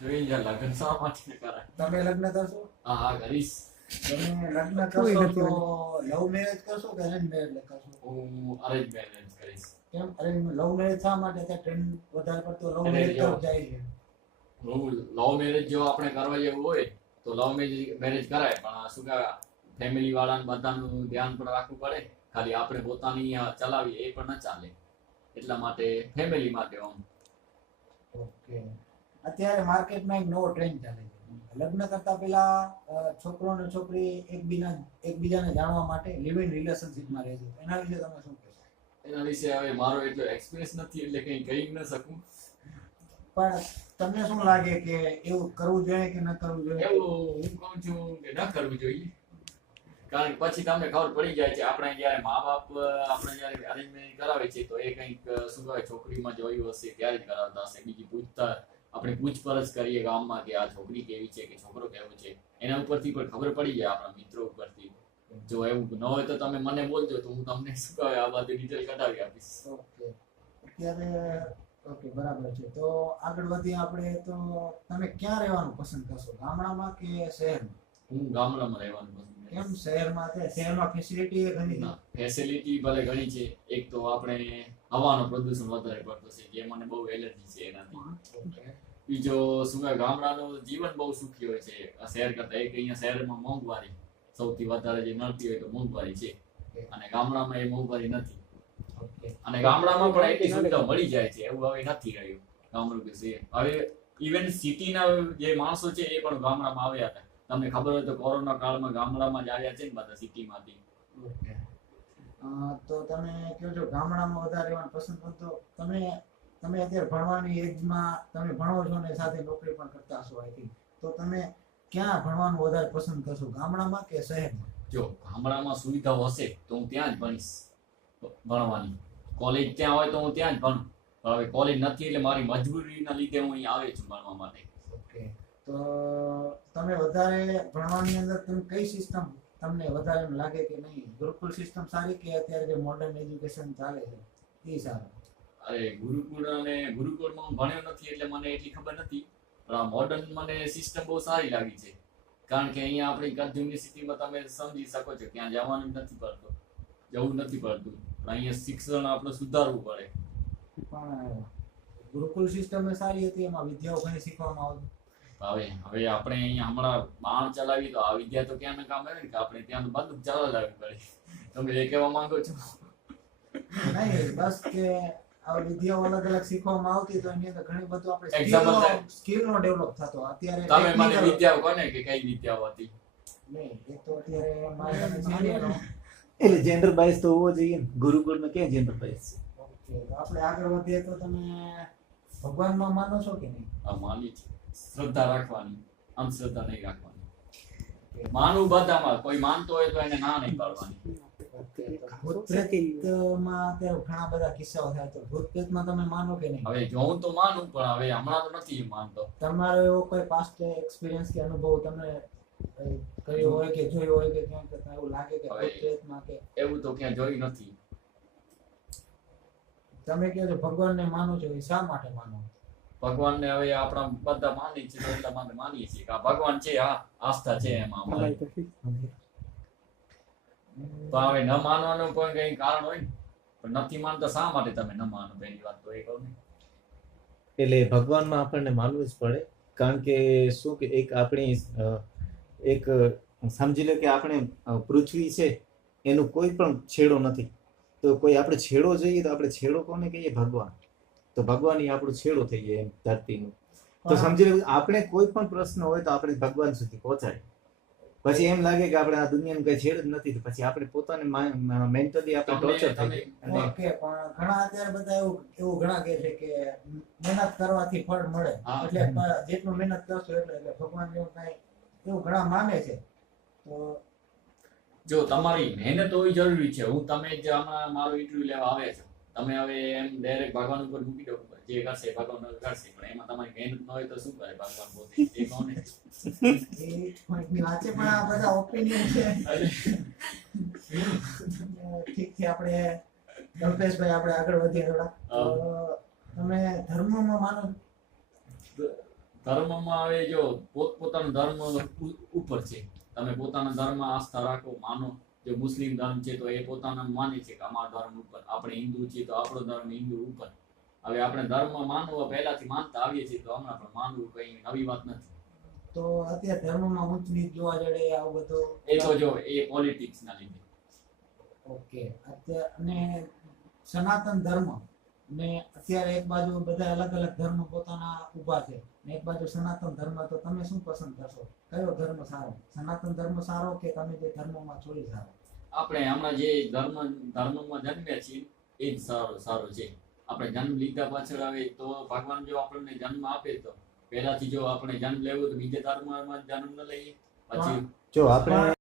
જોઈ જા લગ્ન શા માટે કરાય? તમે લગ્ન કરશો? હા કરીશ. તમે લગ્ન કરશો તો લવ મેરેજ કરશો કે અરેન્જ મેરેજ કરશો? હું અરેન્જ મેરેજ કરીશ. કેમ અરેન્જ લવ મેરેજ શા માટે? ત્યાં ટ્રેન્ડ વધારે પડતો લવ અને મેરેજ જો- તરફ જાય છે. હું લવ મેરેજ જો આપણે કરવા જેવું હોય તો લવ મેરેજ કરાય, પણ શું કે ફેમિલી વાળાને બધાનું ધ્યાન પણ રાખવું પડે. ખાલી આપણે પોતાની ચલાવીએ એ પણ ન ચાલે. એટલા માટે ફેમિલી માટે આમ. ઓકે. અત્યારે માર્કેટમાં એક નવો ટ્રેન્ડ ચાલે છે. લગ્ન કરતા પહેલા છોકરો અને છોકરી એકબીજાને જાણવા માટે લિવ ઇન રિલેશનશિપમાં રહે છે. એના વિશે તમે શું કહેશો? એના વિશે હવે મારો એટલો એક્સપિરિયન્સ નથી એટલે કંઈ કહી ન શકું. પણ તમને શું લાગે કે એવું કરવું જોઈએ કે ન કરવું જોઈએ? એવું હું કહું છું કે ન કરવું જોઈએ. કારણ કે પછી તમને ખબર પડી જાય છે, આપણે જયારે મા બાપ આપણે જયારે અરેન્જ મેરેજ કરાવે છે તો એ કંઈક શું કહેવાય છોકરીમાં જોયું હશે ત્યારે જ કરાવતા હશે. બીજી પૂછતા આપણે પૂછપરછ કરીએ ગામમાં કે આ છોકરી કેવી છે કે છોકરો કેવો છે, એના ઉપરથી પણ ખબર પડી જાય આપણા મિત્રો ઉપરથી. જો એવું ન હોય તો તમે મને બોલજો તો હું તમને શું કહેવાય આ બધી ડિટેલ કઢાવી આપીશ. ઓકે. અત્યારે ઓકે બરાબર છે. તો આગળ વધીએ આપણે. તો તમે ક્યાં રહેવાનું પસંદ કરશો, ગામડામાં કે શહેરમાં? હું ગામડામાં રહેવાનું પસંદ કરીશ. કેમ શહેરમાં ફેસિલિટી એ ઘણી છે. ના, ફેસિલિટી ભલે ઘણી છે. એક તો આપણે હવાનો પ્રદૂષણ વધારે પડતો છે, જે મને બહુ એલર્જી છે એનાથી. ઓકે. બીજો શું કહેવાય ગામડાનું જીવન બહુ સુખી હોય છે આ શહેર કરતા. એક અહીંયા શહેરમાં મોંઘવારી સૌથી વધારે જે મળતી હોય તો મોંઘવારી છે, અને ગામડામાં એ મોંઘવારી નથી. ઓકે. અને ગામડામાં પણ એટલી સુવિધા મળી જાય છે, એવું હવે નથી રહ્યું ગામડું કે શહેર. હવે ઇવન સિટીના જે માણસો છે એ પણ ગામડામાં આવ્યા હતા. તમને ખબર હોય તો કોરોના કાળમાં ગામડામાં જ આવ્યા છે ને બધા સિટીમાંથી. ઓકે. તો તમે કહો છો ગામડામાં વધારે રહેવાનું પસંદ કરતો. તમે અત્યારે ભણવાની એજમાં તમે ભણો છો ને સાથે નોકરી પણ કરતા હશો આઈ થિંક. તો તમે ક્યાં ભણવાનું વધારે પસંદ કરશો, ગામડામાં કે શહેરમાં? જો ગામડામાં સુવિધાઓ હશે તો હું ત્યાં જ ભણીશ ભણવાની. કોલેજ ત્યાં હોય તો હું ત્યાં જ ભણું. પણ હવે કોલેજ નથી એટલે મારી મજબૂરીના લીધે હું અહીં આવે છું ભણવા માટે. ઓકે. તો તમે વધારે ભણવાની અંદર તમે કઈ સિસ્ટમ તમને વધારે એમ લાગે કે નહીં, ગુરુકુળ સિસ્ટમ સારી કે અત્યારે જે મોડર્ન એજ્યુકેશન ચાલે છે એ સારું? અરે ગુરુકુળમાં હું ભણ્યો નથી એટલે મને એટલી ખબર નથી. પણ આ મોડર્ન મને સિસ્ટમ બહુ સારી લાગી છે. કારણ કે અહીંયા આપણી કચ્છ યુનિવર્સિટીમાં તમે સમજી શકો છો ત્યાં જવું નથી પડતું. પણ અહીંયા શિક્ષણ આપણે સુધારવું પડે. પણ ગુરુકુળ સિસ્ટમ એ સારી હતી, એમાં વિદ્યાઓ ઘણી શીખવામાં આવતી. હવે આપણે અહીંયા હમણાં બાણ ચલાવી તો આ વિદ્યા તો ક્યાં કામ આવે ને કે આપણે ત્યાં તો બંદૂક ચલાવવી પડે. તમે એ કહેવા માંગો છો? નહીં, બસ કે આ વિદ્યાઓ અલગ અલગ શીખવામાં આવતી તો એની અંદર ઘણી બધું Example આપણે સ્કિલનો ડેવલપ થતો. અત્યારે તમે મને technical- વિદ્યાઓ કોને કે કઈ વિદ્યાઓ હતી? નહીં, એ તો અત્યારે મારે છે ને એનો. એટલે જેન્ડર બાઇસ તો હોવો જોઈએ ને. ગુરુકુળમાં ક્યાં જેન્ડર બાઇસ છે? ઓકે. તો આપણે આગળ વધીએ. તો તમે ભગવાનમાં માનો છો કે નહીં? આ માની છે. શ્રદ્ધા રાખવાની, અંધશ્રદ્ધા નહીં રાખવાની. માનવું બધામાં, કોઈ માનતો હોય તો એને ના નહીં પાડવાની. ભૂત પ્રેતમાં અત્યારે ઘણા બધા કિસ્સાઓ થાય. તો ભૂત પ્રેતમાં તમે માનો કે નહીં? હવે જોઉં તો માનું પણ હવે હમણાં તો નથી માનતો. તમારો એવો કોઈ પાસ્ટ એક્સપિરિયન્સ કે અનુભવ તમને કર્યો હોય કે જોયો હોય કે ક્યાંક તમને એવું લાગે કે ભૂત પ્રેતમાં કે એવું તો ક્યાં જોયું નથી. તમે કહો છો ભગવાનને માનો છો, એ શા માટે માનો? ભગવાનને હવે આપણા બધા માની છે તો એટલા માટે માનીએ છીએ કે આ ભગવાન છે, હા આસ્થા છે એમાં અમારી. તો હવે ન માનવાનું કોઈ કઈ કારણ હોય ને, પણ નથી માનતા શા માટે તમે ન માનો? પહેલી વાત તો એ કહું ને. એટલે ભગવાનમાં આપણને માનવું જ પડે. કારણ કે શું કે એક આપણી એક સમજી લો કે આપણે પૃથ્વી છે એનું કોઈ પણ છેડો નથી. તો કોઈ આપણે છેડો જોઈએ તો આપણે છેડો કોને કહીએ? ભગવાન. તો ભગવાન એ આપણો છેડો થઈ જાય એમ ધરતીનું. તો સમજી લો આપણે કોઈ પણ પ્રશ્ન હોય તો આપણે ભગવાન સુધી પહોંચાડે. પછી એમ લાગે કે આપણે આ દુનિયાનું કઈ છેડ જ નથી તો પછી આપણે પોતાને મેન્ટલી આપણે ટોર્ચર થઈ જાય. અને ઓકે. પણ ઘણા અત્યારે બધા એવું ઘણા કહે છે કે મહેનત કરવાથી ફળ મળે. હા. એટલે જેટલું મહેનત કરશો એટલે ભગવાન એવું કાંઈ એવું ઘણા માને છે. તો જો તમારી મહેનત હોવી જરૂરી છે. તમે જ હમણાં મારો ઇન્ટરવ્યુ લેવા આવે છો, તમે હવે એમ ડાયરેક્ટ ભગવાન ઉપર મૂકી દો જે કરશે ભગવાન કરશે, પણ એમાં તમારી મહેનત ન હોય તો શું કરે ભગવાન પોતે? એ કોને? એ પોઈન્ટની વાત છે. પણ આ બધા ઓપિનિયન છે. ઠીક છે. આપણે કલ્પેશભાઈ આગળ વધીએ થોડા. તો તમે ધર્મમાં માનો? ધર્મમાં હવે જો પોતપોતાનો ધર્મ ઉપર છે. તમે પોતાના ધર્મ આસ્થા રાખો, માનો. જો મુસ્લિમ ધર્મ છે તો એ પોતાના માને છે કે અમારો ધર્મ ઉપર, આપણે હિન્દુ છીએ તો આપણો ધર્મ હિન્દુ ઉપર. હવે આપણે ધર્મ માનવો પહેલાથી માનતા આવીએ છીએ તો હમણાં પણ માનવું કઈ નવી વાત નથી. તો અત્યારે ધર્મમાં ઊંચ નીચ જોવા જડે આવું બધું એ તો જો એ પોલિટિક્સ ના લીધે. ઓકે. અત્યારે અને સનાતન ધર્મ ને અત્યારે એક બાજુ બધા અલગ અલગ ધર્મ પોતાના ઊભા છે ને એક બાજુ સનાતન ધર્મ, તો તમે શું પસંદ કરશો? કયો ધર્મ સારો? સનાતન ધર્મ સારો કે તમે જે ધર્મમાં છો એ સારો? આપણે હમણાં જે ધર્મમાં જન્મ્યા છીએ એ જ સારો છે. આપણે જન્મ લીધા પાછળ આવે તો ભગવાન જો આપણને જન્મ આપે તો પહેલાથી જો આપણે જન્મ લેવો તો બીજા ધર્મમાં જન્મ ન લઈએ, પછી જો આપણે